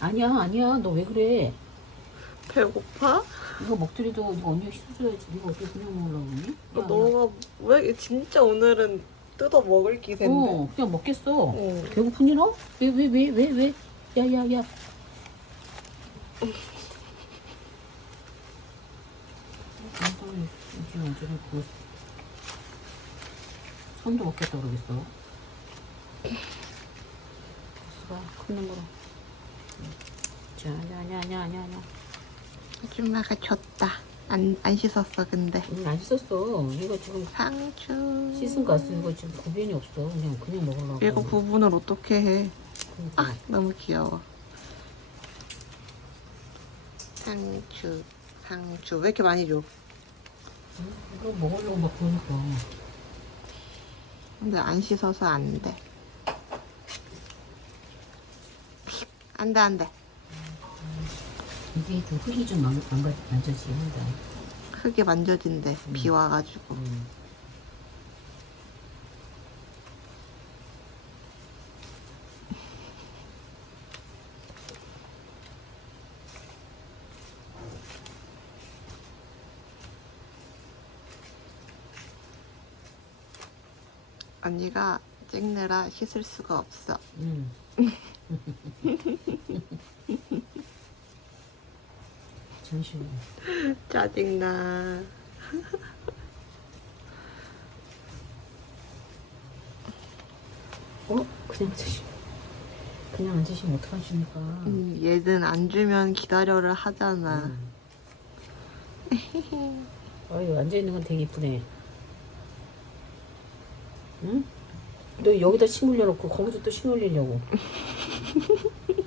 아니야 아니야 너 왜 그래? 배고파? 이거 먹더라도 이거 언니가 씻어줘야지. 네가 어떻게 그냥 먹으려고 그러니? 어, 야, 너가 왜 진짜 오늘은 뜯어 먹을 야. 기세인데. 어 그냥 먹겠어. 어. 배고프니 너? 왜왜 왜 왜 왜? 야야야. 지금 어쩌면 그 손도 먹겠다 그러겠어. 수가 큰 놈으로. 자, 아니야, 아니야, 아니야, 아니야. 아줌마가 줬다. 안, 안 씻었어, 근데. 응, 안 씻었어. 이거 지금 상추. 씻은 가스 이거 지금 구변이 없어. 그냥 그냥 먹으려고. 얘가 구분을 어떻게 해? 그러니까. 아, 너무 귀여워. 상추, 상추. 왜 이렇게 많이 줘? 응, 이거 먹으려고 막 그러니까. 근데 안 씻어서 안 돼. 안 돼, 안 돼. 이게 좀 흙이 좀 만, 만가, 만져지긴 한다. 크게 만져진대. 비 와가지고. 음. 언니가 찍느라 씻을 수가 없어. 음. 잠시만. 짜증나. 어? 그냥 앉으시. 그냥 앉으시면 어떡하십니까? 음, 얘는 안 주면 기다려를 하잖아. 음. 아유, 앉아있는 건 되게 이쁘네. 응? 너 여기다 침 올려놓고 거기서 또침 올리려고.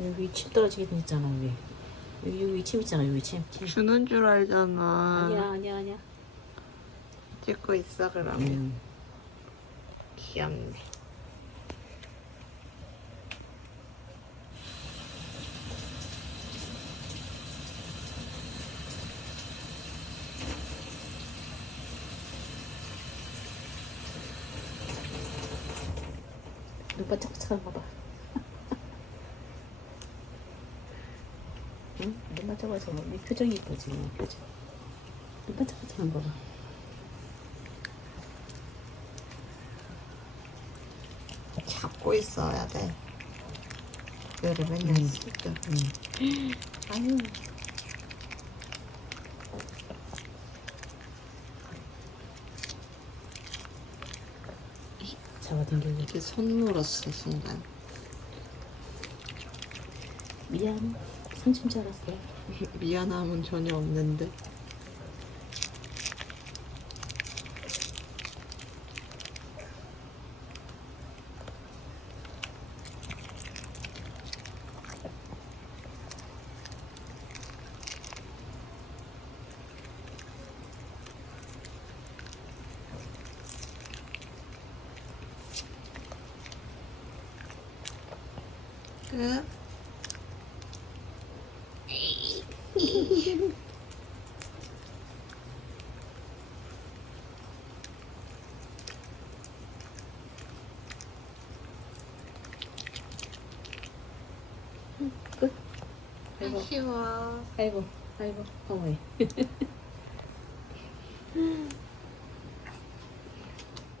여기 침 떨어지게 있잖아, 여기. 여기, 여기 침 있잖아, 여기 침. 침. 주는 줄 알잖아. 아니야, 아니야, 아니야. 찍고 있어 그러면. 음. 귀엽네. 눈 반짝반짝한 거 봐. 응? 눈 반짝반짝한 거. 네 표정이 이쁘지, 뭐, 표정. 눈 반짝반짝한 거 봐. 잡고 있어야 돼. 얘를 맨날 음. 쓸게. 응. 아유. 잡아당기고. 이게 손 물었어 순간. 미안. 상처인 줄 알았어. 미안함은 전혀 없는데. 끝. 끝. 아이고, 아쉬워. 아이고, 아이고, 어머니.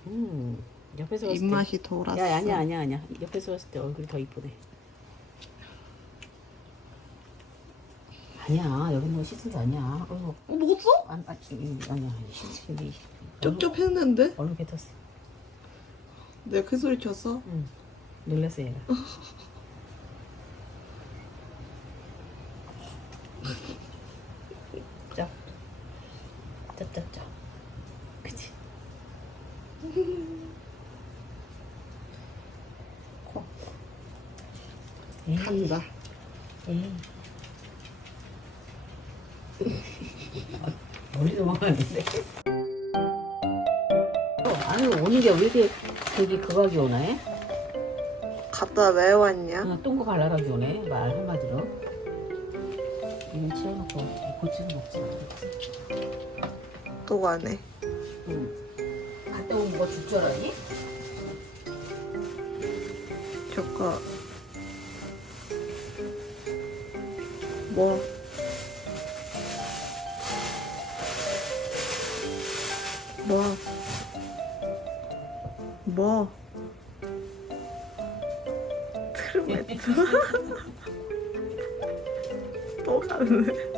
음, 옆에서 봤을 때. 입맛이 돌았어. 야, 아니야, 아니야, 아니야. 옆에서 봤을 때 얼굴이 더 이쁘네. 아니야, 여기 너 씻은 게 아니야. 어이구, 어, 먹었어? 안, 아, 음, 아니야, 씻은 게. 쩝쩝했는데? 얼른 뱉었어. 내가 큰 소리 쳤어? 응. 놀랐어, 얘가. 짭. 짭짭짭. 그치? 코. 간다. 에이. 머리 도망가는데. 아유, 오는 게 왜 이렇게 되게 극악이 오네? 갔다 왜 왔냐? 그냥 똥거 갈라라기 오네 말 한마디로 이거 채워놓고 고추도 먹지 또 가네. 응. 갔다 오면 뭐줄줄 알았니? 저거 뭐 뭐? 뭐? 트름했어. 또 가네.